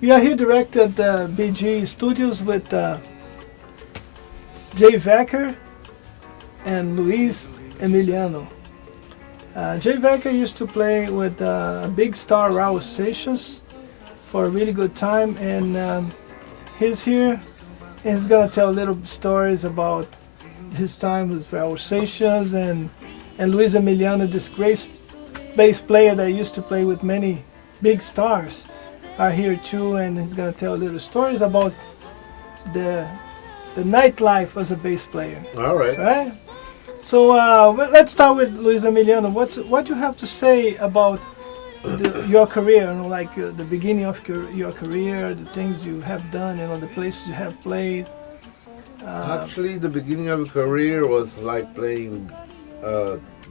We are here direct at the BG Studios with Jay Vaquer and Luis Emiliano. Jay Vaquer used to play with Big Star Raul Sessions for a really good time, and he's here and he's gonna tell little stories about his time with Raul Sessions and Luis Emiliano, this great bass player that used to play with many big stars, are here too, and he's gonna tell little stories about the nightlife as a bass player. All right. Right. So let's start with Luis Emiliano. What you have to say about your career? You know, like the beginning of your career, the things you have done, you know, the places you have played. Actually, the beginning of a career was like playing,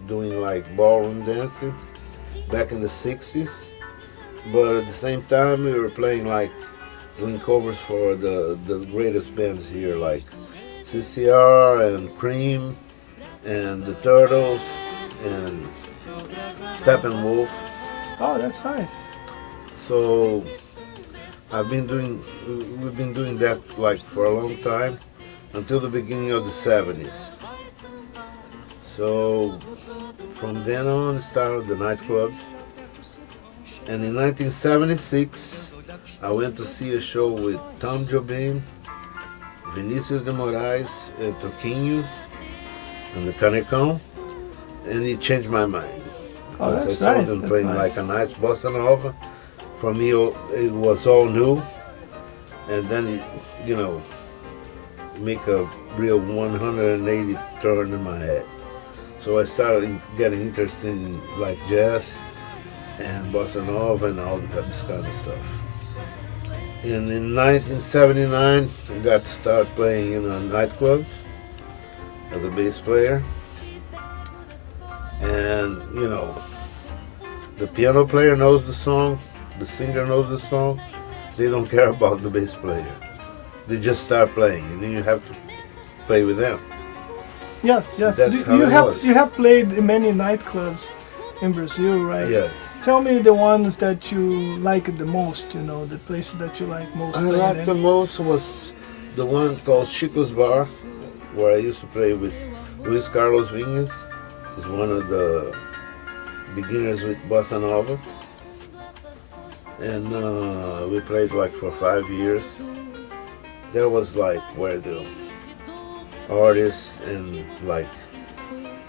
doing like ballroom dances back in the 60s. But at the same time, we were playing like doing covers for the greatest bands here, like CCR and Cream and the Turtles and Steppenwolf. Oh, that's nice. So we've been doing that like for a long time until the beginning of the 70s. So from then on, started the nightclubs. And in 1976, I went to see a show with Tom Jobim, Vinicius de Moraes, and Toquinho, and the Canecão, and it changed my mind. Oh, Because that's I saw nice. them That's playing nice. like a nice bossa nova. For me, it was all new, and then it, make a real 180 turn in my head. So I started getting interested in like jazz and bossa nova and all this kind of stuff. And in 1979, I got to start playing in nightclubs as a bass player. And the piano player knows the song, the singer knows the song. They don't care about the bass player. They just start playing, and then you have to play with them. Yes, yes. That's how it was. You have played in many nightclubs in Brazil, right? Yes. Tell me the ones that you like the most. You know, the places that you like most. I playing liked in. the most was the one called Chico's Bar, where I used to play with Luis Carlos Vinhas. He's one of the beginners with bossa nova, and we played like for 5 years. That was like where the artists and like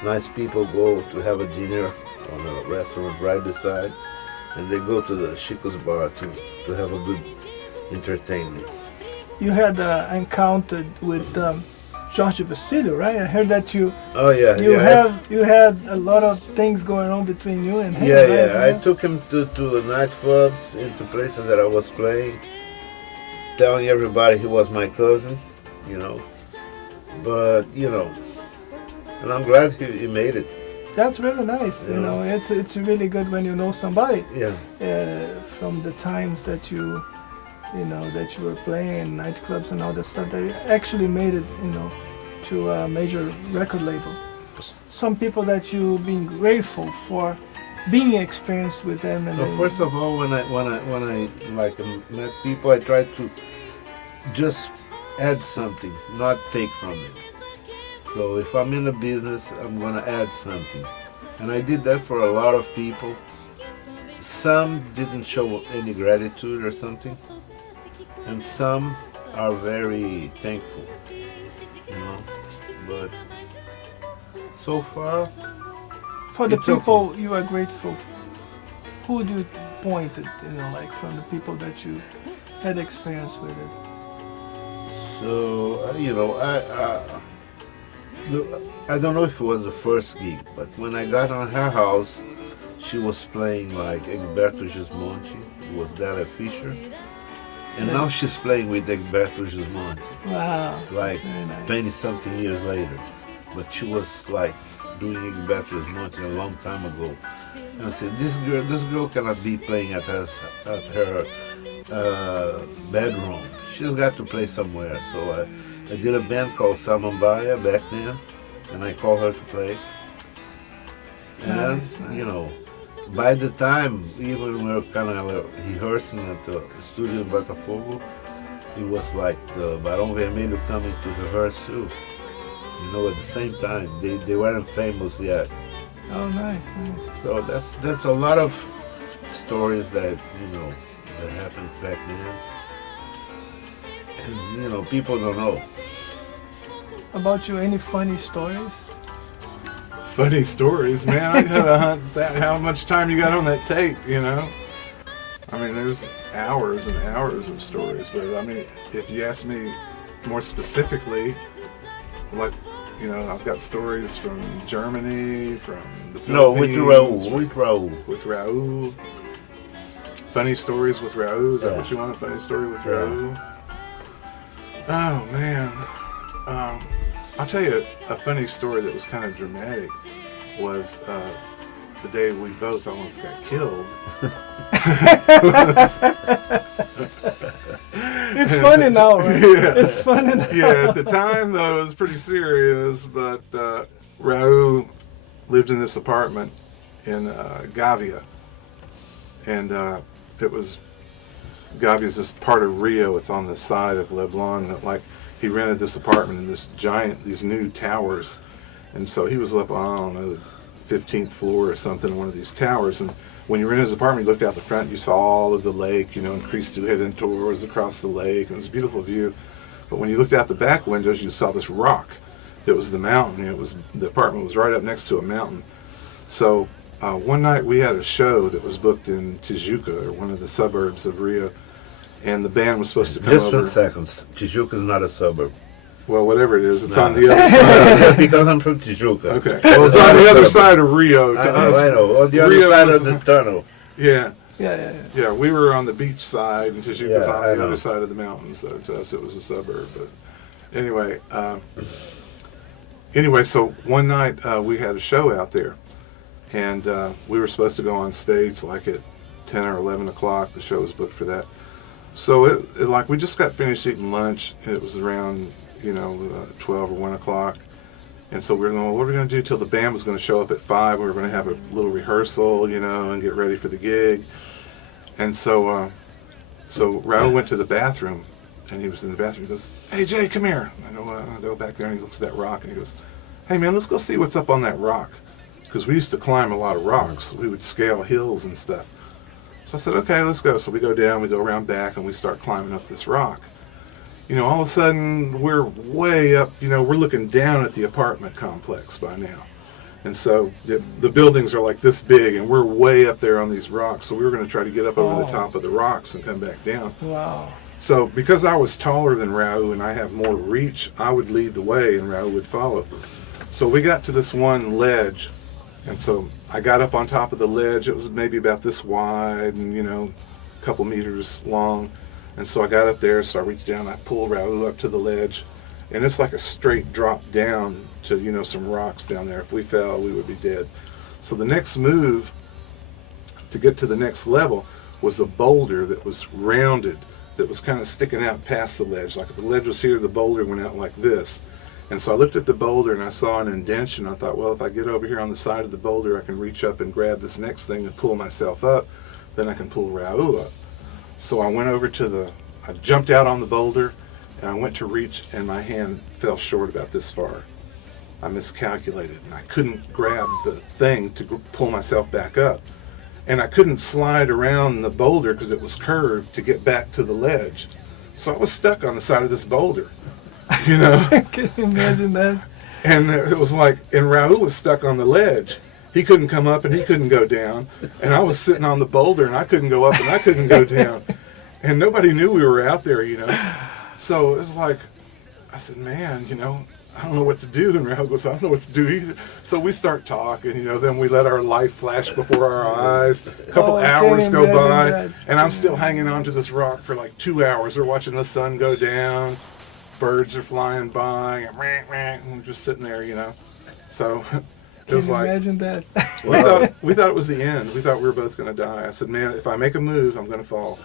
nice people go to have a dinner on a restaurant right beside, and they go to the Chico's Bar to have a good entertainment. You had encountered with Jorge Vecilio, right? I heard that you Oh yeah, you yeah. you had a lot of things going on between you and him. Yeah, right? yeah. I took him to nightclubs, into places that I was playing, telling everybody he was my cousin, you know. But, and I'm glad he made it. That's really nice. You know, it's really good when you know somebody Yeah. from the times that you were playing nightclubs and all that stuff, that you actually made it, to a major record label. Some people that you've been grateful for being experienced with them. And Well, then- first of all, when I like met people, I try to just add something, not take from them. So if I'm in a business, I'm gonna add something, and I did that for a lot of people. Some didn't show any gratitude or something, and some are very thankful, But so far, for the it's people you are grateful, who do you point at, like from the people that you had experience with it? so I don't know if it was the first gig, but when I got on her house, she was playing like Egberto Gismonti, it was Della Fischer, and now she's playing with Egberto Gismonti, Wow, like that's very nice. 20 something years later. But she was like doing Egberto Gismonti a long time ago. And I said, this girl cannot be playing at her bedroom. She's got to play somewhere. So I did a band called Samambaia back then, and I called her to play. And Nice, nice. by the time, even we were kind of rehearsing at the studio in Botafogo, it was like the Barão Vermelho coming to rehearse too. You know, at the same time, they weren't famous yet. Oh, nice. So that's a lot of stories that that happened back then, and people don't know. About you, any funny stories? Funny stories, man. I gotta hunt that. How much time you got on that tape? I mean, there's hours and hours of stories. But I mean, if you ask me more specifically, like, I've got stories from Germany, from the Philippines. No, with Raul. With Raul. Funny stories with Raul. Is that what you want? A funny story with Raul? Oh man. I'll tell you a funny story that was kind of dramatic. Was the day we both almost got killed. It's funny now, right? Yeah. It's funny now. Yeah, at the time though it was pretty serious, but Raul lived in this apartment in Gavia, and Gavia's this part of Rio. It's on the side of Leblon. That he rented this apartment in these new towers, and so he was up on, I don't know, the 15th floor or something in one of these towers. And when you were in his apartment, you looked out the front, you saw all of the lake, and Cristo Redentor was across the lake. It was a beautiful view. But when you looked out the back windows, you saw this rock. It was the mountain. The apartment was right up next to a mountain. So one night we had a show that was booked in Tijuca, or one of the suburbs of Rio, and the band was supposed to come over. Just 1 second. Tijuca is not a suburb. Well, whatever it is, it's on the other side. Because I'm from Tijuca. Okay. Well, it's on the other side of Rio. To us. I know. On the other side of the tunnel. Yeah. Yeah. We were on the beach side, and Tijuca's on the know. other side of the mountain. So to us, it was a suburb. But anyway, so one night we had a show out there, and we were supposed to go on stage like at 10 or 11 o'clock. The show was booked for that. So we just got finished eating lunch, and it was around 12 or 1 o'clock. And so we were going, what are we going to do till the band was going to show up at 5? We were going to have a little rehearsal, and get ready for the gig. And so Raul went to the bathroom, and he was in the bathroom. He goes, "Hey, Jay, come here." I go back there, and he looks at that rock, and he goes, "Hey, man, let's go see what's up on that rock." Because we used to climb a lot of rocks. We would scale hills and stuff. So I said, okay, let's go. So we go down, we go around back, and we start climbing up this rock. All of a sudden, we're way up, we're looking down at the apartment complex by now. And so the buildings are like this big, and we're way up there on these rocks. So we were going to try to get up over the top of the rocks and come back down. Wow. So because I was taller than Raul and I have more reach, I would lead the way and Raul would follow. So we got to this one ledge, and so I got up on top of the ledge. It was maybe about this wide and, a couple meters long. And so I got up there, so I reached down, I pulled Raul up to the ledge, and it's like a straight drop down to, some rocks down there. If we fell, we would be dead. So the next move to get to the next level was a boulder that was rounded, that was kind of sticking out past the ledge. Like if the ledge was here, the boulder went out like this. And so I looked at the boulder and I saw an indentation. I thought, well, if I get over here on the side of the boulder, I can reach up and grab this next thing and pull myself up. Then I can pull Raul up. So I went over I jumped out on the boulder, and I went to reach, and my hand fell short about this far. I miscalculated, and I couldn't grab the thing to pull myself back up. And I couldn't slide around the boulder because it was curved to get back to the ledge. So I was stuck on the side of this boulder, Can you imagine that? And it was like, and Raul was stuck on the ledge. He couldn't come up and he couldn't go down. And I was sitting on the boulder and I couldn't go up and I couldn't go down. And nobody knew we were out there, So it was like, I said, man, I don't know what to do. And Raul goes, I don't know what to do either. So we start talking, then we let our life flash before our eyes. A couple hours go by. And I'm still hanging on to this rock for like 2 hours. We're watching the sun go down. Birds are flying by. And we're just sitting there, So it was like, imagine that? we thought it was the end. We thought we were both going to die. I said, man, if I make a move, I'm going to fall.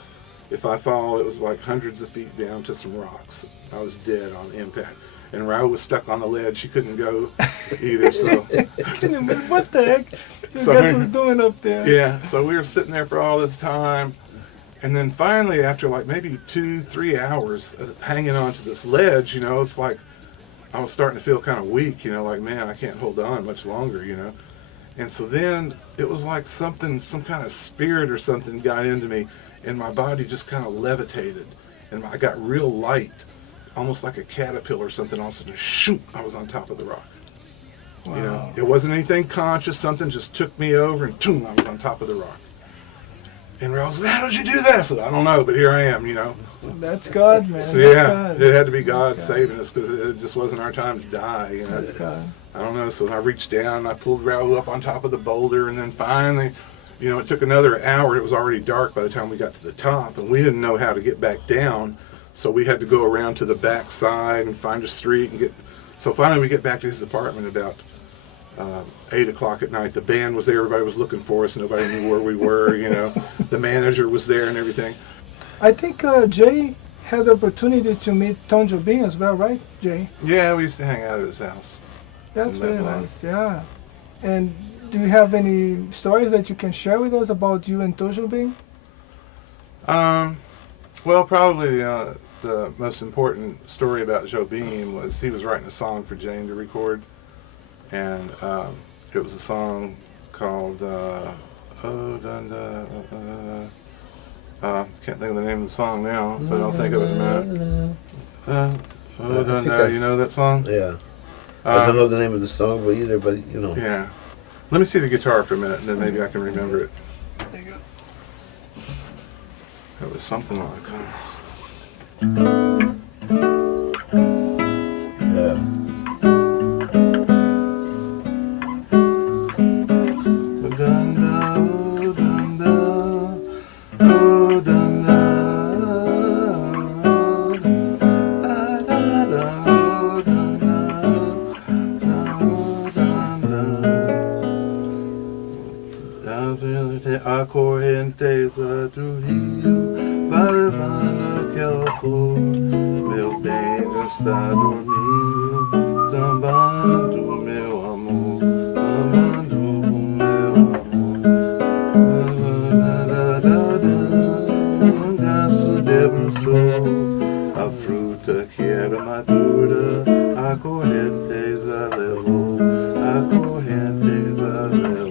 if I fall, it was like hundreds of feet down to some rocks. I was dead on impact. And Raul was stuck on the ledge. She couldn't go either. So What the heck? This So guy we're- was doing up there. yeah, so we were sitting there for all this time. And then finally, after like maybe 2-3 hours hanging onto this ledge, it's like I was starting to feel kind of weak, like, man, I can't hold on much longer, And so then it was like some kind of spirit or something got into me, and my body just kind of levitated. And I got real light, almost like a caterpillar or something. All of a sudden, shoot, I was on top of the rock. Wow. It wasn't anything conscious. Something just took me over, and boom, I was on top of the rock. And Raul said, "How did you do that?" I said, "I don't know, but here I am." That's God, man. So That's yeah, God. it had to be God That's God. saving us because it just wasn't our time to die. That's God. I don't know. So I reached down, I pulled Raul up on top of the boulder, and then finally, it took another hour. It was already dark by the time we got to the top, and we didn't know how to get back down. So we had to go around to the back side and find a street and get. So finally, we get back to his apartment about 8 o'clock at night. The band was there. Everybody was looking for us. Nobody knew where we were. The manager was there and everything. I think Jay had the opportunity to meet Tom Jobim as well, right, Jay? Yeah, we used to hang out at his house. That's In that really block. nice, yeah. And do you have any stories that you can share with us about you and Tom Jobim? Well, probably the most important story about Jobim was he was writing a song for Jane to record, and it was a song called "Oh Dun Dun." Can't think of the name of the song now, but I'll think of it in a minute. Oh Dun Dun, you know that song? Yeah. I don't know the name of the song either, but Yeah. Let me see the guitar for a minute, and then maybe I can remember it. There you go. It was something like. Yeah. A correnteza do rio vai levando aquela flor. Meu bem já está dormindo, zambando meu amor, zambando meu amor. Um cangaço debruçou a fruta que era madura, a correnteza levou, a correnteza levou.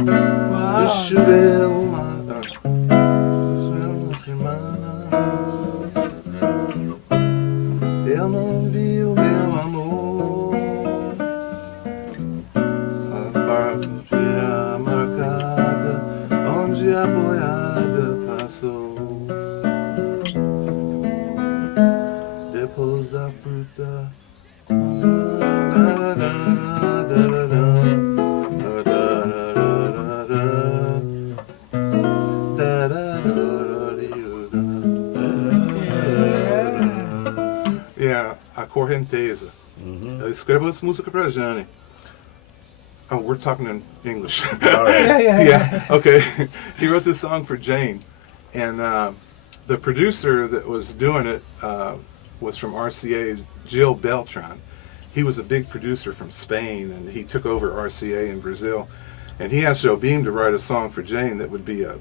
Wow. Choveu uma semana, eu não vi o meu amor. A barca marcada onde a boiada passou. Depois da fruta. Yeah, a correnteza. Escreva essa música pra Jane. Oh, we're talking in English. All right. Yeah. Okay. He wrote this song for Jane, and the producer that was doing it was from RCA, Gil Beltran. He was a big producer from Spain, and he took over RCA in Brazil. And he asked Jobim to write a song for Jane that would be a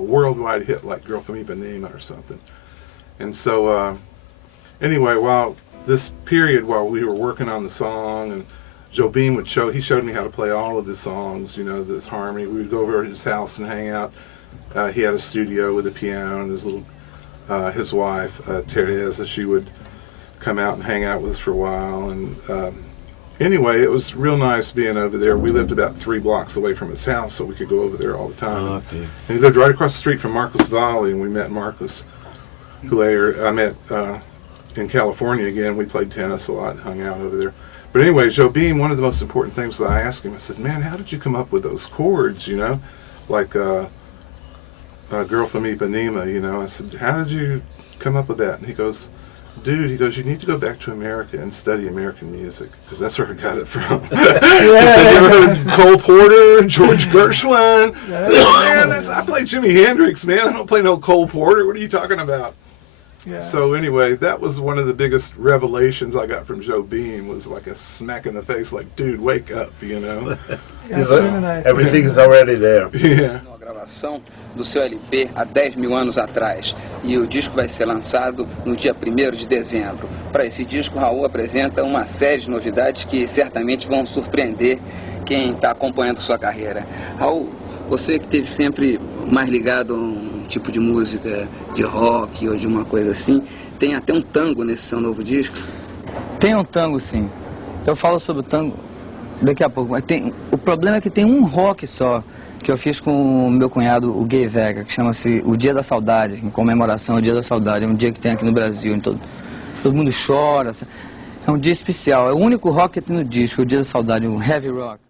worldwide hit like Girl from Ipanema or something. And so, anyway, while this period, while we were working on the song, and Jobim he showed me how to play all of his songs, this harmony. We would go over to his house and hang out. He had a studio with a piano, and his wife, Teresa, she would come out and hang out with us for a while. And anyway, it was real nice being over there. We lived about 3 blocks away from his house, so we could go over there all the time. Okay. And he lived right across the street from Marcos Valle, and we met Marcos, who later I met in California again. We played tennis a lot, hung out over there. But anyway, Jobim, one of the most important things that I asked him, I said, "Man, how did you come up with those chords, like Girl from Ipanema, I said, "How did you come up with that?" And he goes, dude, he goes, you need to go back to America and study American music, because that's where I got it from. He said, you ever heard Cole Porter, George Gershwin? Man, I play Jimi Hendrix, man. I don't play no Cole Porter. What are you talking about? Yeah. So anyway, that was one of the biggest revelations I got from Jobim, was like a smack in the face, like, dude, wake up, you know? That's really nice. Everything is already there. Yeah. Uma gravação do seu LP há 10.000 anos atrás, e o disco vai ser lançado no dia 1º de dezembro. Para esse disco, Raul apresenta uma série de novidades que certamente vão surpreender quem está acompanhando sua carreira. Raul, você que esteve sempre mais ligado a um tipo de música de rock ou de uma coisa assim, tem até um tango nesse seu novo disco? Tem um tango, sim. Então eu falo sobre o tango daqui a pouco. Mas o problema é que tem um rock só, que eu fiz com o meu cunhado, o Jay Vaquer, que chama-se O Dia da Saudade, em comemoração ao Dia da Saudade. É um dia que tem aqui no Brasil, em todo mundo chora. É um dia especial. É o único rock que tem no disco, o Dia da Saudade, um heavy rock.